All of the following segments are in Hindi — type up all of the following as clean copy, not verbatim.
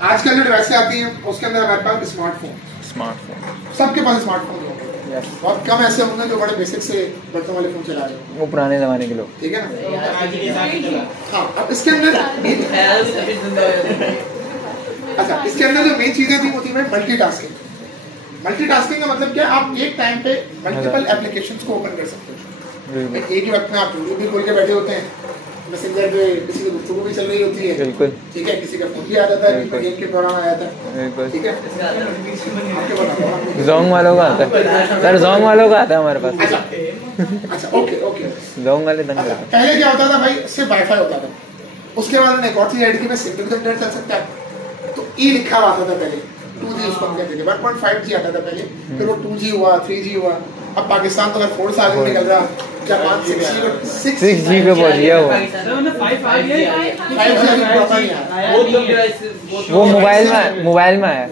आजकल जो डिवाइसें आती हैं उसके अंदर हमारे पास स्मार्टफोन सबके पास स्मार्टफोन होंगे। बहुत कम ऐसे होंगे जो बड़े बेसिक से बटन वाले फोन चला रहे हैं, वो पुराने जमाने के लोग, ठीक है ना। हाँ, अब इसके अंदर अच्छा, इसके अंदर जो मेन चीजें थी वो थी मल्टीटास्किंग। मल्टीटास्किंग का मतलब क्या, आप एक टाइम पे मल्टीपल एप्लीकेशंस को ओपन कर सकते हो। एक ही वक्त में आप वीडियो भी खोल के बैठे होते हैं, मैसेंजर पे किसी की गुफ्तगू भी चल रही होती है, बिल्कुल, ठीक है, किसी का फोन भी आ जाता है, गेम के दौरान आया था, ठीक है। जोंग वालों का आता है सर, जोंग वालों का आता है हमारे पास। अच्छा, ओके। जोंग वाले दंग करते हैं। पहले क्या होता था भाई, सिर्फ वाईफाई होता था, उसके बाद एक और चीज ऐड की, मैं सिंगल इंटरनेट चल सकता है, तो ई लिखा हुआ आता था पहले, 2G उसको हम कहते थे, 1.5G आता था पहले, फिर वो 2G हुआ, 3G हुआ, अब पाकिस्तान तो 4 से आगे निकल रहा, जापान 6G पे पहुंच गया वो। वो मोबाइल में है,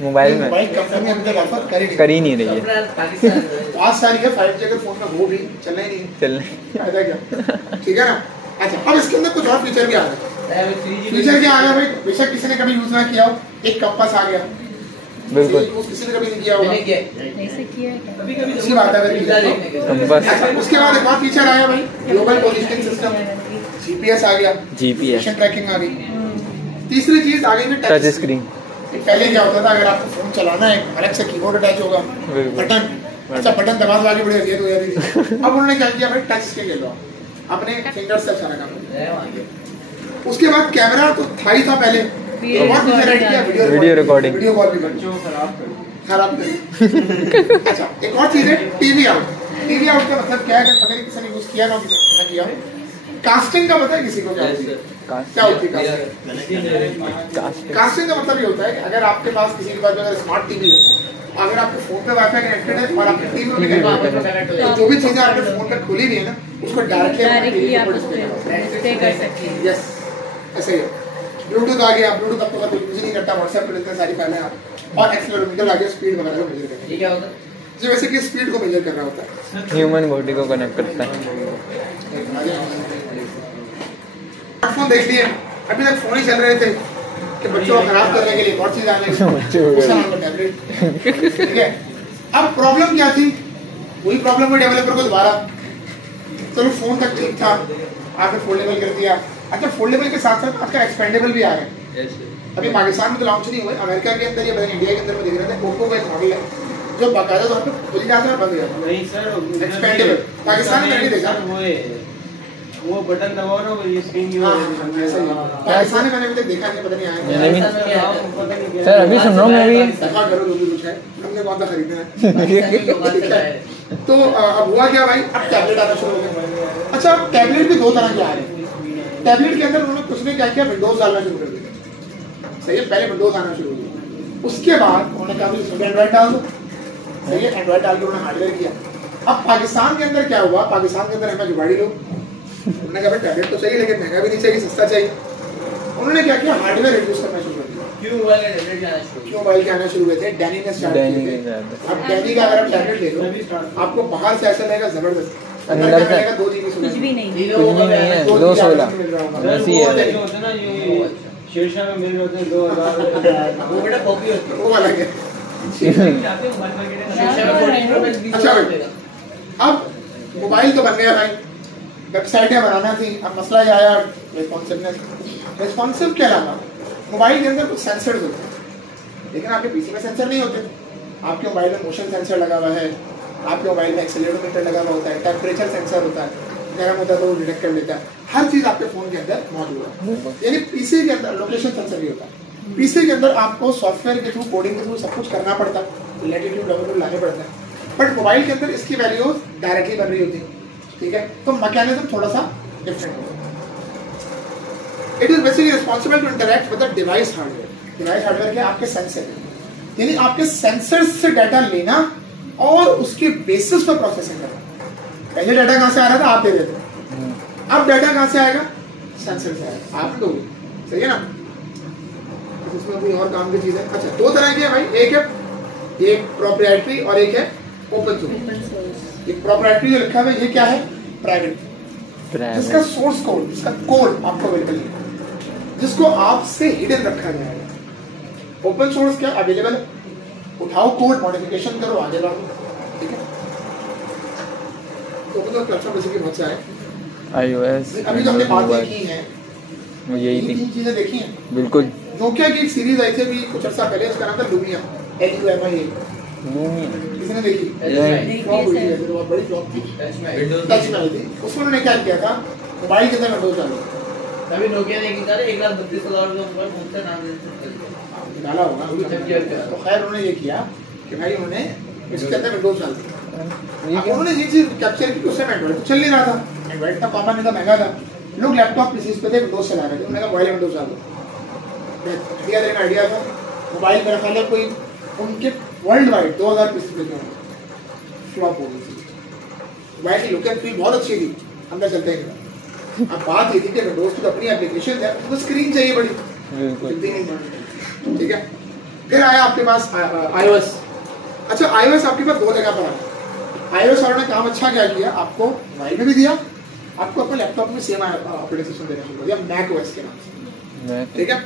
मोबाइल में कंपनी अभी तक ऑफर कर ही नहीं रही है। 5 साल के 5G अगर फोन में वो भी चलना ही नहीं, फायदा क्या, ठीक है ना। अच्छा, अब इसके अंदर कुछ और फीचर भी आ गए। फीचर क्या आ गया भाई, बेशक किसी ने कभी यूज ना किया हो, एक कंपास आ गया, बिल्कुल, किसी ने कभी नहीं किया होगा, अच्छी बात है। अच्छा, उसके बाद एक और फीचर आया भाई, ग्लोबल पोजीशनिंग सिस्टम, GPS आ गया, GPS ट्रैकिंग आ गई। तीसरी चीज आ गई टच स्क्रीन। पहले क्या होता था, अगर आपको फोन चलाना है अलग से कीबोर्ड अटैच होगा, बटन, अच्छा बटन दबा दबा के बड़ी अजियत हो जाती थी। अब उन्होंने क्या किया भाई, टच स्क्रीन ले लो, अपने फिंगर से सारा काम। उसके बाद कैमरा तो था ही था पहले, वीडियो रिकॉर्डिंग, वीडियो कॉल भी खराब कर। अच्छा, एक और चीज है टीवी आउट। टीवी आउट का मतलब क्या है, अगर पता नहीं किसी ने यूज किया ना किया, कास्टिंग का पता है किसी को क्या होती है? कास्टिंग का मतलब ये होता है कि अगर आपके पास किसी के पास अगर स्मार्ट टीवी हो, अगर आपके फोन पे वाईफाई कनेक्टेड है और आपकी टीवी में कनेक्टेड है, तो जो भी चीजें आपने फोन पे खोली हुई है ना, उसको डायरेक्टली आप डिस्प्ले कर सकते हैं। यस, ऐसे ही है। ब्लूटूथ आ गया, ब्लूटूथ आपको पता यूज नहीं करता, व्हाट्सएप पे इतनी सारी फाइलें आप, और एक्सेलेरोमीटर आ गया, स्पीड वगैरह को मेजर करता है। क्या होता है जो वैसे कि स्पीड को मेजर कर रहा होता है, ह्यूमन बॉडी को कनेक्ट करता है। स्मार्टफोन देख लिए, अभी तक फोन ही चल रहे थे कि बच्चों को खराब करने के लिए और चीज आने लगी, टैबलेट, ठीक है। अब प्रॉब्लम क्या थी, वही प्रॉब्लम हुई डेवलपर को दोबारा, चलो फोन तक ठीक था, आपने फोल्डेबल कर दिया। अच्छा, फोल्डेबल के साथ साथ आपका एक्सपेंडेबल भी आ रहा है। अभी पाकिस्तान में तो लॉन्च नहीं हुआ, अमेरिका के अंदर या इंडिया के अंदर में देख रहे थे, ओप्पो का एक मॉडल है जो बाकायदा तौर पर खुल जाता है, बंद हो जाता है। नहीं सर, एक्सपेंडेबल पाकिस्तान में नहीं देखा, वो बटन दबाओ ना, ये स्क्रीन पाकिस्तान में मैंने अभी तक देखा नहीं, पता नहीं आया सर। अभी सुन रहा हूँ मैं भी, करो जो भी कुछ है, हमने कौन सा खरीदना है। तो अब हुआ क्या भाई, अब टैबलेट आना शुरू हो गया। अच्छा, अब टैबलेट भी 2 तरह के आ रहे हैं। टैबलेट के अंदर उन्होंने कुछ ने क्या किया, विंडोज डालना शुरू कर दिया, सही है, पहले विंडोज आना शुरू किया, उसके बाद उन्होंने कहा इसमें एंड्रॉइड डाल दो, सही है, एंड्रॉइड डाल के उन्होंने हार्डवेयर किया। अब पाकिस्तान के अंदर क्या हुआ, पाकिस्तान के अंदर हमें जुगाड़ी लोग, उन्होंने कहा टैबलेट तो चाहिए लेकिन महंगा भी नहीं चाहिए, सस्ता चाहिए। उन्होंने क्या किया, हार्डवेयर इंट्रोड्यूस करना शुरू कर दिया। क्यों मोबाइल के आना शुरू हुए थे, डैनी ने स्टार्ट किया। अब डैनी का अगर आप टैबलेट ले लो, आपको बाहर से ऐसा लगेगा जबरदस्त, अंदर से 2 GB कुछ भी नहीं है, 216 ऐसी है। शीर्षा में मिल रहे थे 2000, वो बड़ा कॉपी होती है, वो वाला है। अच्छा भाई, अब मोबाइल तो बन गया भाई, वेबसाइटें बनाना थी। अब मसला ये आया रिस्पॉन्सिवनेस। रिस्पॉन्सिव के अलावा मोबाइल के अंदर कुछ सेंसर्स होते हैं, लेकिन आपके पीसी में सेंसर नहीं होते। आपके मोबाइल में मोशन सेंसर लगा हुआ है, आपके मोबाइल में एक्सेलेरोमीटर लगा हुआ होता है, टेम्परेचर सेंसर होता है, गर्म होता है तो वो डिटेक्ट कर लेता है। हर चीज आपके फोन के अंदर मौजूद है। यानी पीसी के अंदर लोकेशन सेंसर भी होता है। पीसी के अंदर आपको सॉफ्टवेयर के थ्रू, कोडिंग के थ्रू सब कुछ करना पड़ता है, लैटिट्यूड लॉन्गिट्यूड लाने पड़ता है। बट मोबाइल के अंदर इसकी वैल्यूज डायरेक्टली बन रही होती है, ठीक है। तो मैकेनिज्म थोड़ा सा डिफरेंट होता है। It is basically responsible to interact with the device hardware. Device hardware के आपके सेंसर, यानी आपके सेंसर्स से डाटा लेना और उसके बेसिस पर प्रोसेसिंग करना। पहले डाटा कहां से आ रहा था, आप दे देते, अब डाटा कहां से आएगा, सेंसर से आएगा, आप दोगे, सही है ना। इसमें कोई और काम की चीज है। अच्छा, 2 तरह की है भाई, एक है एक प्रोप्राइटरी और एक है ओपन सोर्स। ये प्रोप्राइटरी जो लिखा हुआ है ये क्या है, प्राइवेट, जिसका सोर्स कोड, जिसका कोड आपको अवेलेबल है, जिसको आपसे हिडन रखा जाएगा। ओपन सोर्स क्या अवेलेबल है, उठाओ कोड, मॉडिफिकेशन करो, आगे बढ़ो, ठीक है। तो ओपन सोर्स प्लेटफॉर्म बेसिकली बहुत सारे iOS अभी जो हमने बातें की हैं वो यही थी, तीन चीजें देखी हैं। बिल्कुल। नोकिया की एक सीरीज आई थी अभी कुछ अर्सा पहले, उसका नाम था लुमिया, LUMIA। किसने देखी? फ्लॉप हुई थी, बहुत बड़ी फ्लॉप थी, टच में आई थी। उसमें उन्होंने क्या किया था, मोबाइल के अंदर विंडोज डालो, तभी नोकिया ने क्या किया, 1,32,000 का मोबाइल कौन सा नाम डाला होगा। तो खैर उन्होंने ये किया कि भाई उन्होंने इसके अंदर विंडोज डाल दिया। उन्होंने ये चीज कैप्चर की, उससे एंड्रॉइड तो चल नहीं रहा था, एंड्रॉइड का कॉमन नहीं था, महंगा था, लोग लैपटॉप पीसीज पे थे विंडोज चला रहे थे। उन्होंने कहा मोबाइल विंडोज डाल दो। आइडिया देने का आइडिया था, मोबाइल मेरा ख्याल है कोई उनके वर्ल्ड वाइड 2000 पीस पे फ्लॉप हो गई थी। मोबाइल की लुक एंड फील बहुत अच्छी थी, अंदर चलते ही। अब बात ये थी कि विंडोज की तो अपनी एप्लीकेशन है, उसको स्क्रीन चाहिए बड़ी, ठीक है। फिर आया आपके पास iOS। अच्छा iOS आपके पास दो जगह पर आया। iOS वालों ने काम अच्छा क्या किया, आपको मोबाइल में भी दिया, आपको अपने लैपटॉप में सेम ऑपरेटिंग सिस्टम देना शुरू कर दिया, macOS के नाम से, ठीक है।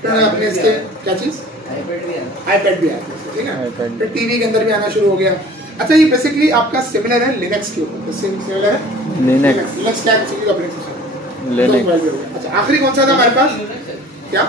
फिर अपने इसके क्या चीज iPad भी आया, ठीक है। फिर टीवी के अंदर भी आना शुरू हो गया। अच्छा ये बेसिकली आपका सिमिलर है लिनक्स के ऊपर, सिमिलर है लिनक्स क्या है बेसिकली ऑपरेटिंग सिस्टम लिनक्स। अच्छा आखिरी कौन सा था हमारे पास, क्या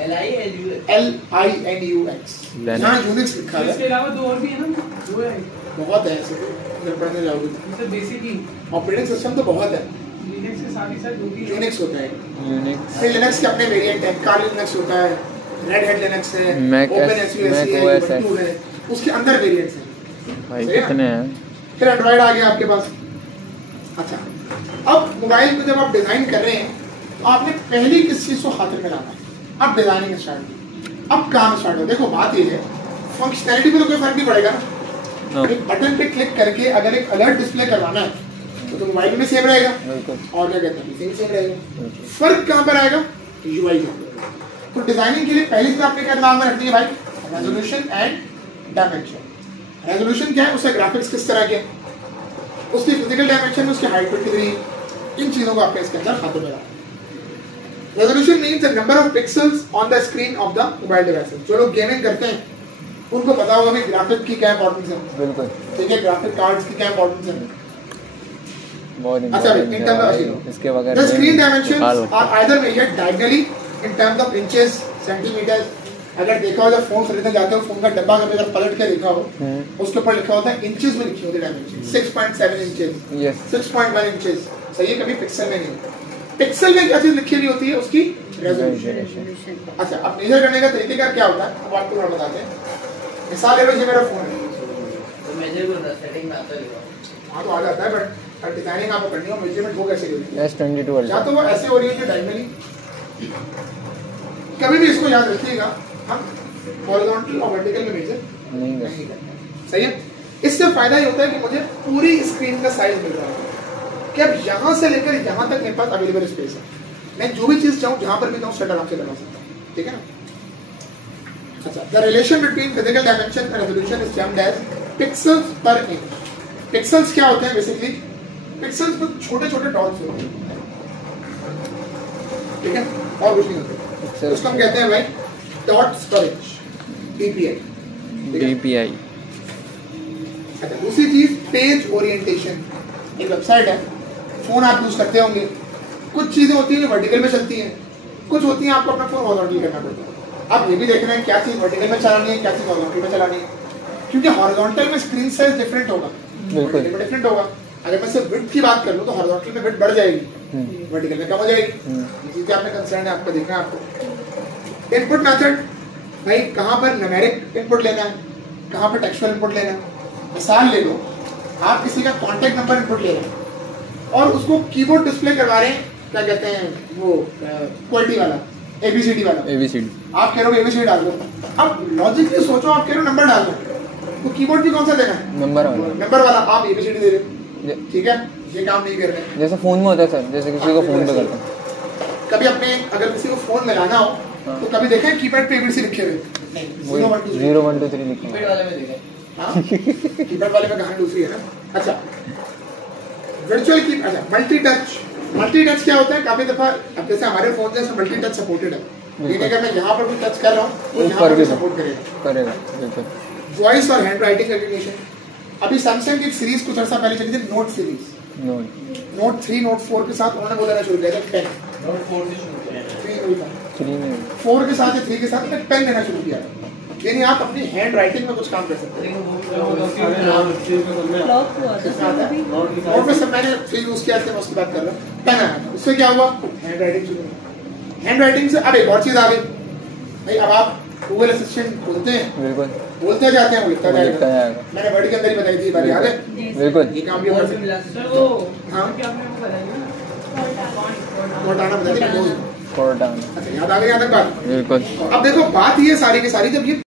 LINUX, यहाँ यूनिक्स लिखा है। इसके अलावा दो और भी है ना, दो है, बहुत है ऐसे अगर पढ़ने जाओगे तो बेसिकली ऑपरेटिंग सिस्टम तो बहुत है। लिनक्स के साथ ही साथ दो भी यूनिक्स होता है, यूनिक्स, फिर लिनक्स के अपने वेरिएंट है, कार्ल लिनक्स होता है, रेड हैट लिनक्स है, OpenSUSE है, उसके अंदर वेरिएंट्स हैं भाई कितने हैं। फिर एंड्रॉइड आ गया आपके पास। अच्छा अब मोबाइल को जब आप डिजाइन कर रहे हैं तो आपने पहली किस चीज को खातिर में लाना है, अब डिजाइनिंग स्टार्ट की, अब काम स्टार्ट हो। देखो बात ये है, फंक्शनैलिटी पे तो कोई फर्क नहीं पड़ेगा ना, एक बटन पे क्लिक करके अगर एक अलर्ट डिस्प्ले करवाना है तो मोबाइल में सेम रहेगा, और क्या कहते हैं सेम रहेगा। फर्क कहाँ पर आएगा, यूआई में। तो डिजाइनिंग के लिए पहली चीज आपने क्या दिमाग में रखनी है भाई, रेजोल्यूशन एंड डायमेंशन। रेजोल्यूशन क्या है, उसका ग्राफिक्स किस तरह के, उसकी फिजिकल डायमेंशन में उसकी हाइट 2 डिग्री, इन चीजों को आपके इसके अंदर खाते में रखना। Resolution means the number of pixels on the screen of the mobile device. जो लोग गेमिंग करते हैं उनको पता होगा कि ग्राफिक की क्या इंपॉर्टेंस है, बिल्कुल ठीक है, ग्राफिक कार्ड्स की क्या इंपॉर्टेंस है, बहुत इंपॉर्टेंट है। इसके बगैर the screen dimensions are either measured diagonally in terms of inches, centimetre. अगर देखा हो जब फोन खरीदने जाते हो, फोन का डब्बा कभी अगर पलट के देखा हो, उसके ऊपर लिखा होता है इंचेस में लिखी होती है डायमेंशन, 6.7 इंचेस, 6.1 इंचेस, सही है, कभी पिक्सल में नहीं। पिक्सल में क्या चीज लिखी हुई होती है, उसकी रेजोल्यूशन। अच्छा अब मेजर करने का तरीका क्या होता है, अब आपको बताते हैं। मिसाल ले लो, ये मेरा फोन है, तो मेजर को सेटिंग में आता है, हाँ तो आ जाता है, बट डिजाइनिंग आपको करनी हो, मेजरमेंट वो कैसे होती है, S22 अल्ट्रा, या तो वो ऐसे हो रही है डायगोनली। कभी भी इसको याद रखिएगा, हम हॉरिजॉन्टल और वर्टिकल में मेजर नहीं करते, सही है। इससे फायदा ये होता है कि मुझे पूरी स्क्रीन का साइज मिल रहा है, कि अब यहाँ से लेकर यहाँ तक मेरे पास अवेलेबल स्पेस है, मैं जो भी चीज चाहूँ जहाँ पर भी चाहूँ सेट आराम से लगा सकता हूँ, ठीक है ना। अच्छा the relation between physical dimension and resolution is termed as pixels per inch. Pixels क्या होते हैं बेसिकली, पिक्सेल्स में छोटे छोटे डॉट्स होते हैं, ठीक है, और कुछ नहीं होते, उसको हम कहते हैं भाई डॉट्स पर इंच, DPI। अच्छा दूसरी चीज पेज ओरिएंटेशन, एक वेबसाइट है, फोन आप यूज करते होंगे, कुछ चीजें होती हैं जो वर्टिकल में चलती हैं, कुछ होती हैं आपको अपना फोन हॉरिजॉन्टल करना पड़ता है। आप ये भी देखना है क्या चीज वर्टिकल में चलानी है, क्या चीज हॉरिजॉन्टल में चलानी है, क्योंकि हॉरिजॉन्टल में स्क्रीन साइज डिफरेंट होगा, वर्टिकल में डिफरेंट होगा। अगर मैं सिर्फ विड्थ की बात कर लूं तो हॉरिजॉन्टल में विड्थ बढ़ जाएगी, वर्टिकल में कम हो जाएगी। ये चीज आपने कंसर्न है, आपको देखना है। आपको इनपुट मेथड भाई, कहाँ पर न्यूमेरिक इनपुट लेना है, कहाँ पर टेक्सचुअल इनपुट लेना है। मिसाल ले लो, आप किसी का कॉन्टेक्ट नंबर इनपुट ले रहे हैं और उसको कीबोर्ड डिस्प्ले करवा रहे हैं, क्या कहते हैं वो क्वालिटी वाला, ABCD वाला, आप कह रहे हो ABCD डाल दो। अब लॉजिकली सोचो, आप कह रहे हो नंबर डाल दो, तो कीबोर्ड भी कौन सा देना है, नंबर वाला, आप ABCD दे रहे हो, ठीक है, ये काम नहीं कर रहे। जैसे फोन में होता है सर, जैसे किसी को फोन पे करते हैं, कभी अपने अगर किसी को फोन में लाना हो तो कभी देखें कीपैड पे ABCD लिखे हुए, 0 1 2 3 लिखे कीपैड वाले में देखें, हाँ कीपैड वाले में कहानी दूसरी है ना। अच्छा वर्चुअल अच्छा मल्टी टच क्या होता है, काफी दफा अब जैसे हमारे फोन जैसे मल्टी टच सपोर्टेड है, यानी अगर मैं यहाँ पर भी टच कर रहा हूँ तो यहाँ पर भी सपोर्ट करेगा। बिल्कुल। वॉइस और हैंड राइटिंग रिकॉग्निशन। अभी सैमसंग की एक सीरीज कुछ अर्सा पहले चली थी, नोट सीरीज, नोट 3 नोट 4 के साथ उन्होंने बोलना शुरू किया था पेन। नोट 4 से शुरू किया है, 4 के साथ या 3 के साथ मैंने पेन देना शुरू किया था। यानी आप अपनी हैंड राइटिंग में कुछ काम कर सकते हैं। नोट में सब मैंने 3 यूज किया था, मैं उसकी बात कर रहा हूँ। पेन आया, उससे क्या हुआ, हैंड राइटिंग शुरू हुई। हैंड राइटिंग से अब एक और चीज आ गई भाई, अब आप गूगल असिस्टेंट बोलते हैं, बिल्कुल बोलते जाते हैं, वो लिखता जाएगा। मैंने वर्ड के अंदर ही बताई थी, बात याद है? बिल्कुल, ये काम भी कर सकते हैं। हाँ, कोर्टाना बता देंगे, अच्छा याद आ गई यहाँ तक बात। बिल्कुल। अब देखो बात ये सारी की सारी, जब ये